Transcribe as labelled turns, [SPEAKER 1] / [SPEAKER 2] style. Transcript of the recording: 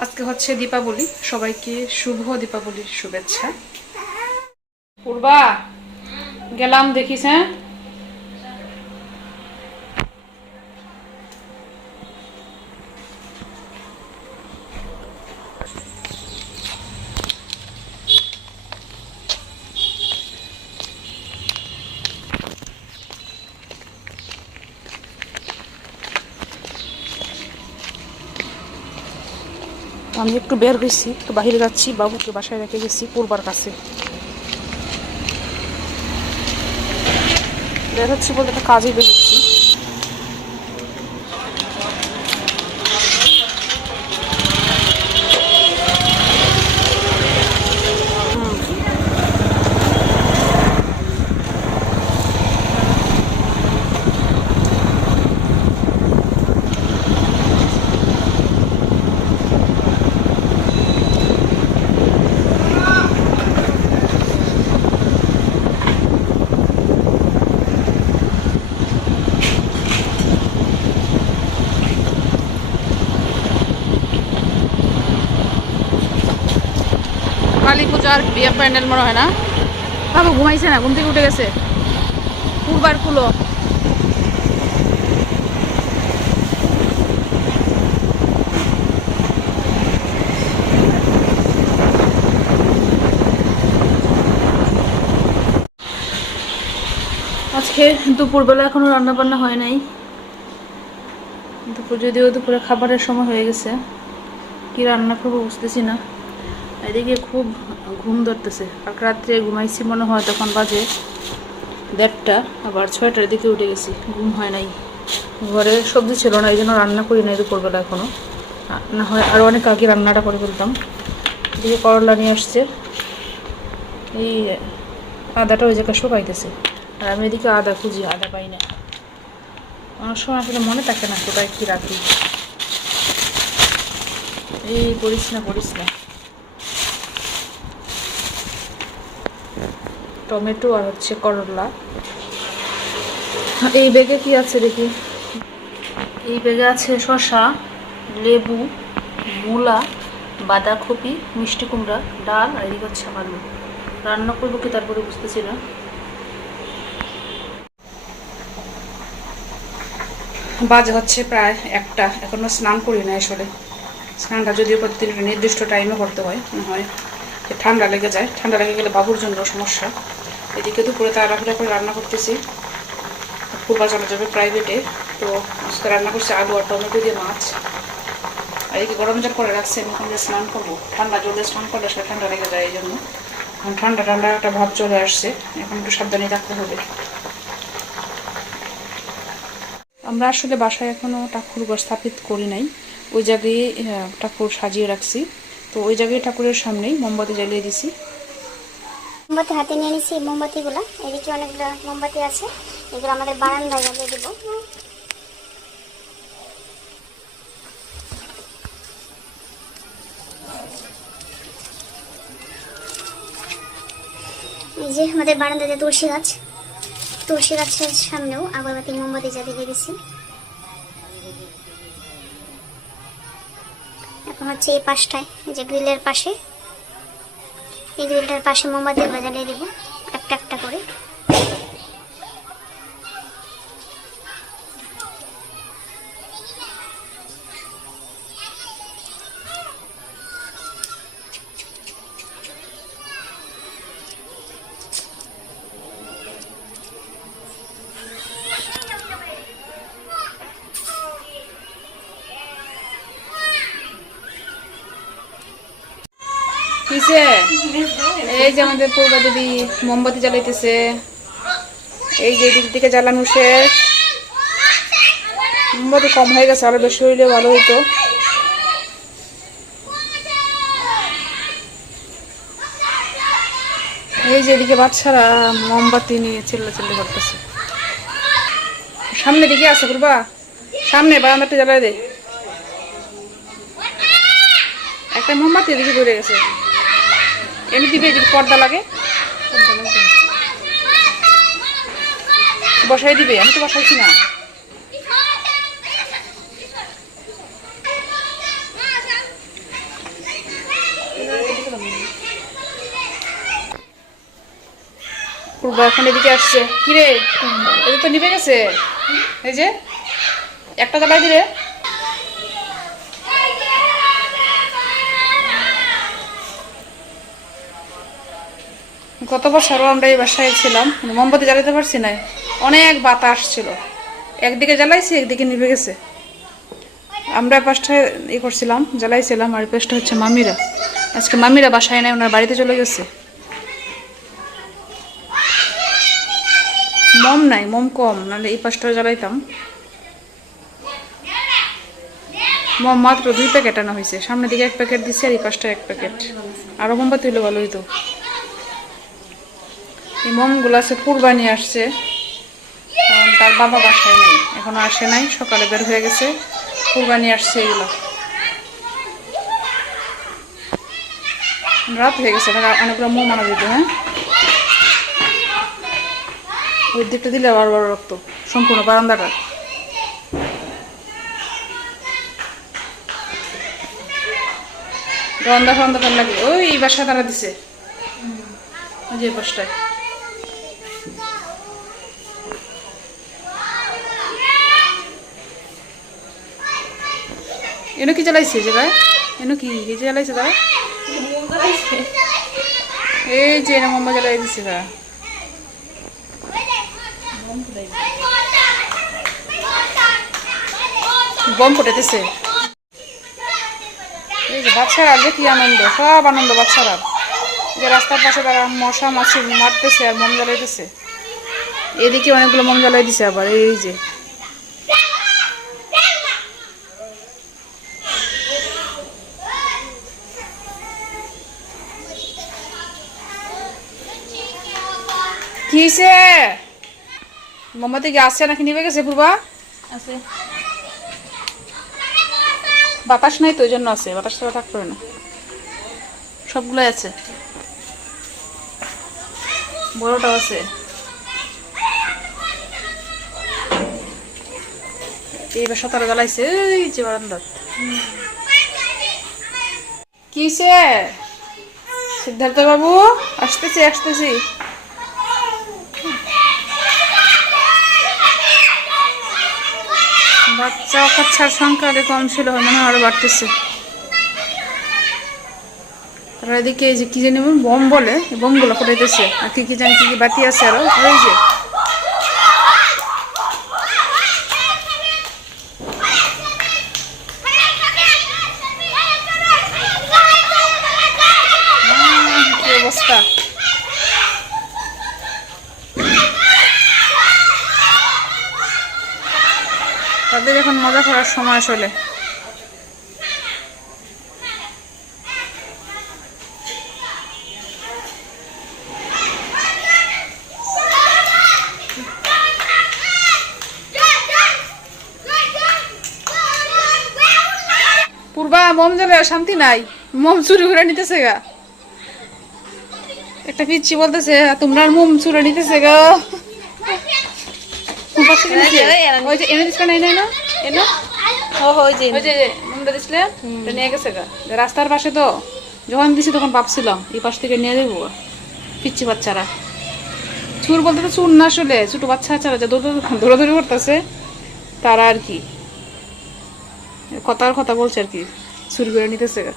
[SPEAKER 1] আজকে হচ্ছে দীপাবলি। সবাইকে শুভ দীপাবলির শুভেচ্ছা। পূর্বা গেলাম দেখিস হ্যাঁ? আমি একটু বের হয়েছি একটু বাহিরে যাচ্ছি, বাবুকে বাসায় রেখে গেছি পূর্বার কাছে। বের হচ্ছি বলতে একটা কাজে বের হচ্ছি। পূজার বিয়ে প্যান্ডেল মনে হয় না। বাবু ঘুমাইছে না, ঘুম থেকে উঠে গেছে। পূর্বার খুলো আজকে দুপুরবেলা এখনও রান্না বান্না হয় নাই। দুপুর যদিও দুপুরে খাবারের সময় হয়ে গেছে, কি রান্না করব বুঝতেছি না। এদিকে খুব ঘুম ধরতেছে। আর রাত্রে ঘুমাইছি মনে হয়, তখন বাজে দেড়টা, আবার ছয়টার দিকে উঠে গেছি। ঘুম হয় নাই। ঘরে সবজি ছিল না এই জন্য রান্না করি নাই দুপুরবেলা এখনও না হয় আরও অনেক আগে রান্নাটা করে ফেলতাম। এদিকে করলা নিয়ে আসছে। এই আদাটা ওই জায়গায় শুকাইতেছে। আর আমি এদিকে আদা খুঁজি, আদা পাই না। অনেক সময় আসলে মনে থাকে না কোথায় কী রাখি। এই করিস না করিস না। টমেটো আর হচ্ছে করলা। এই ব্যাগে কি আছে দেখি? এই ব্যাগে আছে শসা, লেবু, মূলা, বাঁধাকপি, মিষ্টি কুমড়া, ডাল আর এদিকে হচ্ছে আলু রান্না করব কি তারপরে বুঝতেছি না। বাজে হচ্ছে প্রায় একটা। এখনও স্নান করি না আসলে। স্নানটা যদিও প্রতিদিন নির্দিষ্ট টাইমে করতে হয়, না হয় ঠান্ডা লেগে যায়, ঠান্ডা লেগে গেলে বাবুর জন্য সমস্যা। এদিকে দুপুরে তাড়াহুড়া করে রান্না করতেছি। পূর্বা চলে যাবে প্রাইভেটে, তো আজকে রান্না করছি আলু আর টমেটো দিয়ে মাছ। আর এদিকে গরম জল করে রাখছি আমি এখন যে স্নান করব। ঠান্ডা জলে স্নান করলে সেটা ঠান্ডা লেগে যায় এই জন্য এখন ঠান্ডা ঠান্ডা একটা ভাব চলে আসছে, এখন একটু সাবধানে থাকতে হবে। আমরা আসলে বাসায় এখনও ঠাকুর স্থাপিত করি নাই। ওই জায়গায় ঠাকুর সাজিয়ে রাখছি। তো ওই জায়গায় ঠাকুরের সামনেই মোমবাতি জ্বালিয়ে দিছি।
[SPEAKER 2] মোমবাতি হাতে নিয়ে নিছি, মোমবাতিগুলো। এদিকে অনেকগুলো মোমবাতি আছে, এগুলো আমাদের বারান্দায় জ্বালিয়ে দেবো। এই যে আমাদের বারান্দাতে তুলসী গাছ, তুলসী গাছের সামনেও আগরবাতি মোমবাতি জ্বালিয়ে দিছি। এখন হচ্ছে এই পাশটায় যে গ্রিলের পাশে। এই গ্রিলটার পাশে মোমবাতি বাজালে দেবো একটা একটা করে
[SPEAKER 1] কিসে এই যে আমাদের পূর্বা দেবী মোমবাতি জ্বালাইতেছে। এই যে দিক থেকে জ্বালানো শেষ। মোমবাতি কম হয়ে গেছে, আরও বেশি হইলে ভালো হইতো। এই যে এদিকে বাচ্চারা মোমবাতি নিয়ে চিল্লা চিল্লি করতেছে। সামনে দিকে আছে পূর্বা। সামনে বারান্দাটা জ্বালাই দে। একটা মোমবাতি এদিকে পড়ে গেছে। এমনি দিবে পর্দা লাগে। বসাই দিবে, আমি তো বসাইছি না। এদিকে আসছে। কিরে? তো নিভে গেছে। এই যে, একটা জায়গায় দিলে। গত বছরও আমরা এই বাসায় ছিলাম, মোমবাতি জ্বালাতে পারছি না অনেক বাতাস ছিল। একদিকে জ্বালাইছি, একদিকে নিভে গেছে। আমরা পাঁচটায় ই করছিলাম, জ্বালাইছিলাম, আর পাঁচটা হচ্ছে মামিরা। আজকে মামিরা বাসায় নাই, ওনার বাড়িতে চলে গেছে। মম নাই, মম কম, নাহলে এই পাশটা জ্বালাইতাম। মম মাত্র দুই প্যাকেট আনা হয়েছে। সামনের দিকে এক প্যাকেট দিচ্ছে আর এই পাঁচটা এক প্যাকেট। আরও মোমবাতি হলে ভালো হইতো। এই মোমগুলো আছে, কুরবানি আসছে। কারণ তার বাবা বাসায় নেই, এখনও আসে নাই, সকালে বের হয়ে গেছে। কুরবানি আসছে এগুলো। রাত হয়ে গেছে অনেকগুলো মোম আনা যেত হ্যাঁ? ওই দিকটা দিলে আবার বড় রক্ত, সম্পূর্ণ বারান্দাটা। রন্দা ফন্দা লাগে? ওই এই বাসা তারা দিছে। ওই যে বাসটায় এনো কি জ্বালাইছে যে ভাই এনো কি যে জ্বালাইছে তারা এই যে এনে মোমো জ্বালাই দিছে ভাই বম ফুটেতেছে এই যে বাচ্চারা কি আনন্দ, সব আনন্দ বাচ্চারা। যে রাস্তার পাশে তারা মশা, মাছি মারতেছে আর মোম জ্বালাইতেছে। এদিকে অনেকগুলো মোম জ্বালাই দিছে আবার, এই যে। কি হয়েছে মোমবাতি কি আসছে নাকি নিবে গেছে পূর্বা?
[SPEAKER 3] আছে।
[SPEAKER 1] বাতাস নাই তো ওই জন্য আছে। বাতাস ছাড়া থাকতে পারে না। সবগুলোই আছে। বড়টাও আছে। এইবার সতেরো জ্বালাইছে এই যে বারান্দার। কিসে সিদ্ধার্থ বাবু আসতেছি আসতেছি। বাচ্চা কাচ্চার সংখ্যা আগে কম ছিল মানে আরও বাড়তেছে। তারপর এদিকে এই যে কি জানি বম বলে বোমগুলো ফুটাইতেছে। আর কি কি জানি কি কি বাতি আছে আরও ওই যে আহ, কি অবস্থা তাদের এখন মজা করার সময় আসলে। পূর্বা, মোম আর শান্তি নাই। মোম চুরি করে নিতেছে গা। একটা পিচ্ছি বলতেছে, তোমরা মোম চুরি নিতেছে গা। পাশে কি নিছে? ওই যে এনে দিচ্ছে না এনে না
[SPEAKER 3] ও ওই যে
[SPEAKER 1] ওই যে যে মোমটা দিছিলে নিয়ে গেছে গা। রাস্তার পাশে তো যখন দিছি তখন ভাবছিলাম এই পাশ থেকে নিয়ে দেবো পিচ্ছি বাচ্চারা। চুর বলতে তো চুর না আসলে ছোট বাচ্চা বাচ্চারা যে দৌড়াদৌড়ি করতেছে তারা আর কি। কথার কথা বলছে আর কি চুরি করে নিতেছে গা।